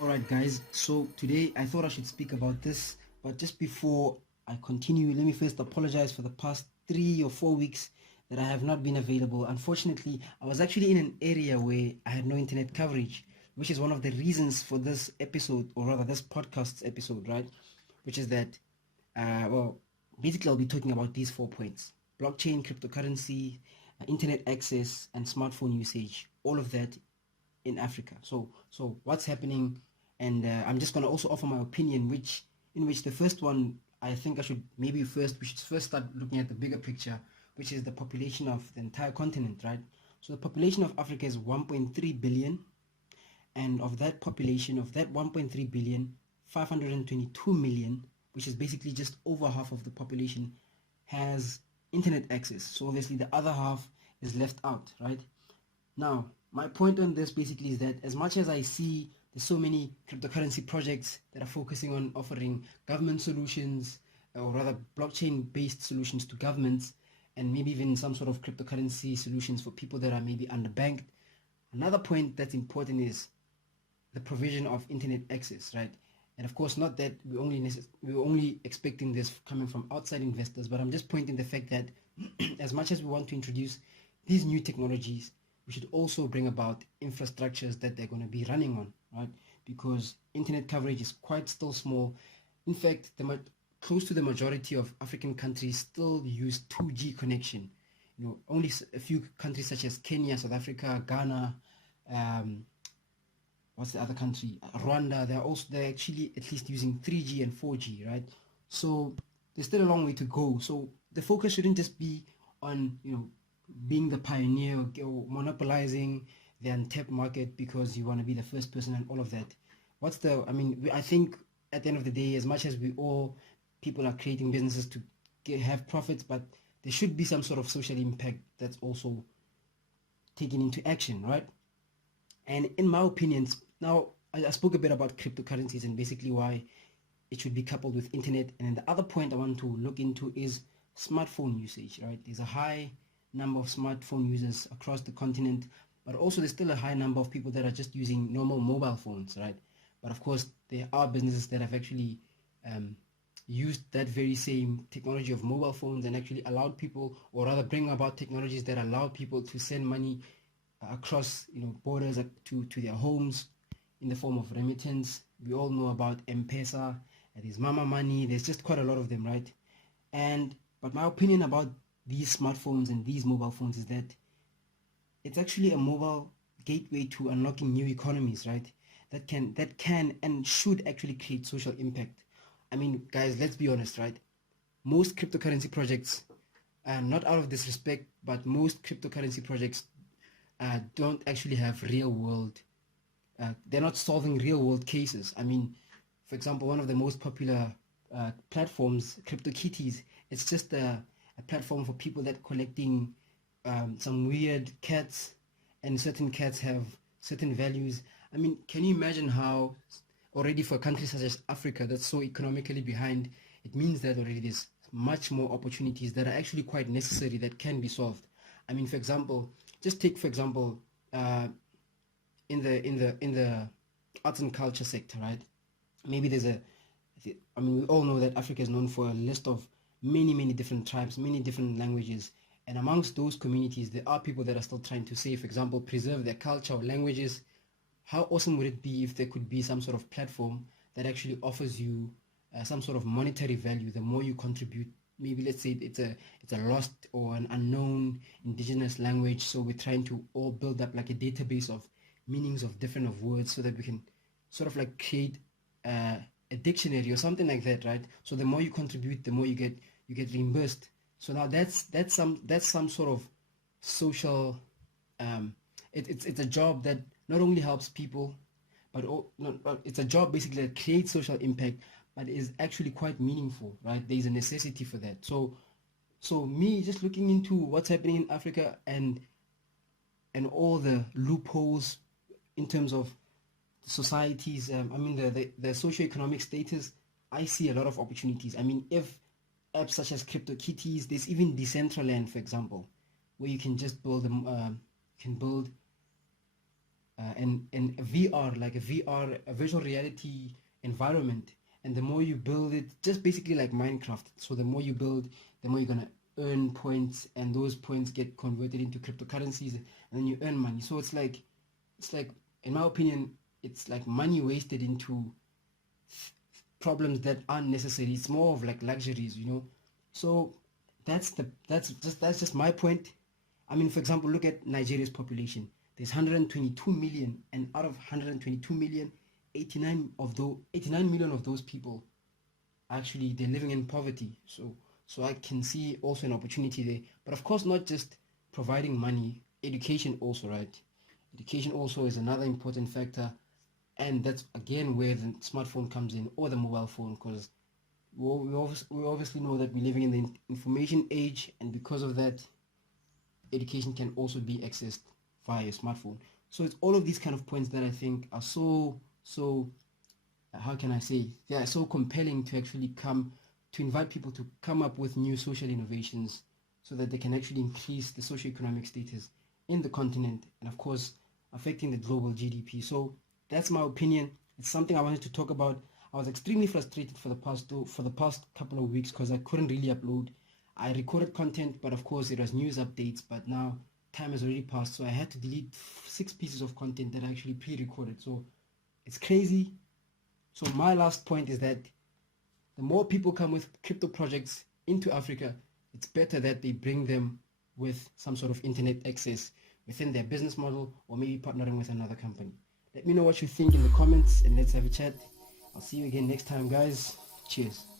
Alright guys, so today I thought I should speak about this, but just before I continue, let me first apologize for the past 3 or 4 weeks that I have not been available. Unfortunately, I was actually in an area where I had no internet coverage, which is one of the reasons for this episode, or rather this podcast's episode, right? Which is that, well, basically I'll be talking about these 4 points: blockchain, cryptocurrency, internet access, and smartphone usage. All of that in Africa. So what's happening? And I'm just gonna also offer my opinion, which the first one I think we should first start looking at the bigger picture, which is the population of the entire continent, right? So the population of Africa is 1.3 billion, and of that population, of that 1.3 billion, 522 million, which is basically just over half of the population, has internet access. So obviously the other half is left out, right? Now, my point on this basically is that as much as I see there's so many cryptocurrency projects that are focusing on offering government solutions, or rather blockchain-based solutions to governments, and maybe even some sort of cryptocurrency solutions for people that are maybe underbanked, another point that's important is the provision of internet access, right? And of course, not that we're only expecting this coming from outside investors, but I'm just pointing the fact that as much as we want to introduce these new technologies, we should also bring about infrastructures that they're going to be running on, right? Because internet coverage is quite still small. In fact, close to the majority of African countries still use 2G connection. Only a few countries such as Kenya, South Africa, Ghana, um, what's the other country? Rwanda. They're actually at least using 3G and 4G, right? So there's still a long way to go. So the focus shouldn't just be on being the pioneer or monopolizing the untapped market because you want to be the first person and all of that. I think at the end of the day, as much as people are creating businesses to have profits, but there should be some sort of social impact that's also taken into action, right? And in my opinions, now I spoke a bit about cryptocurrencies and basically why it should be coupled with internet. And then the other point I want to look into is smartphone usage, right? There's a high number of smartphone users across the continent, but also there's still a high number of people that are just using normal mobile phones, right? But of course, there are businesses that have actually used that very same technology of mobile phones and actually allowed people, or rather bring about technologies that allow people to send money across borders to their homes in the form of remittance. We all know about M-Pesa, there's Mama Money, there's just quite a lot of them, right? But my opinion about these smartphones and these mobile phones is that it's actually a mobile gateway to unlocking new economies, right? That can and should actually create social impact. I mean, guys, let's be honest, right? Most cryptocurrency projects, not out of disrespect, but most cryptocurrency projects don't actually have real world. They're not solving real world cases. I mean, for example, one of the most popular platforms, CryptoKitties, it's just a platform for people that collecting some weird cats, and certain cats have certain values. I mean, can you imagine how already for countries such as Africa that's so economically behind, it means that already there's much more opportunities that are actually quite necessary that can be solved. I mean, for example, just take for example in the arts and culture sector, right? Maybe we all know that Africa is known for a list of many different tribes, many different languages, and amongst those communities there are people that are still trying to say, for example, preserve their culture or languages. How awesome would it be if there could be some sort of platform that actually offers you some sort of monetary value the more you contribute? Maybe let's say it's a lost or an unknown indigenous language, so we're trying to all build up like a database of meanings of different of words so that we can sort of like create a dictionary or something like that, right? So the more you contribute, the more you get reimbursed. So now that's some sort of social. It's a job that not only helps people, but no, it's a job basically that creates social impact, but is actually quite meaningful, right? There is a necessity for that. So me just looking into what's happening in Africa and all the loopholes in terms of societies, the socioeconomic status, I see a lot of opportunities. I mean, if apps such as CryptoKitties, there's even Decentraland, for example, where you can just build and VR, like a VR, a virtual reality environment. And the more you build it, just basically like Minecraft. So the more you build, the more you're gonna earn points, and those points get converted into cryptocurrencies, and then you earn money. So it's like, in my opinion, it's like money wasted into problems that aren't necessary. It's more of like luxuries, you know. So that's just my point. I mean, for example, look at Nigeria's population. There's 122 million, and out of 122 million, 89 million of those people actually they're living in poverty. So I can see also an opportunity there. But of course, not just providing money, education also, right? Education also is another important factor, and that's again where the smartphone comes in, or the mobile phone, because we obviously know that we're living in the information age, and because of that, education can also be accessed via your smartphone. So it's all of these kind of points that I think are so how can I say, they are so compelling to actually come to invite people to come up with new social innovations so that they can actually increase the socioeconomic status in the continent, and of course affecting the global GDP. So that's my opinion. It's something I wanted to talk about. I was extremely frustrated for the past couple of weeks because I couldn't really upload. I recorded content, but of course it was news updates, but now time has already passed, so I had to delete 6 pieces of content that I actually pre-recorded. So it's crazy. So my last point is that the more people come with crypto projects into Africa, it's better that they bring them with some sort of internet access within their business model, or maybe partnering with another company. Let me know what you think in the comments, and let's have a chat. I'll see you again next time, guys. Cheers.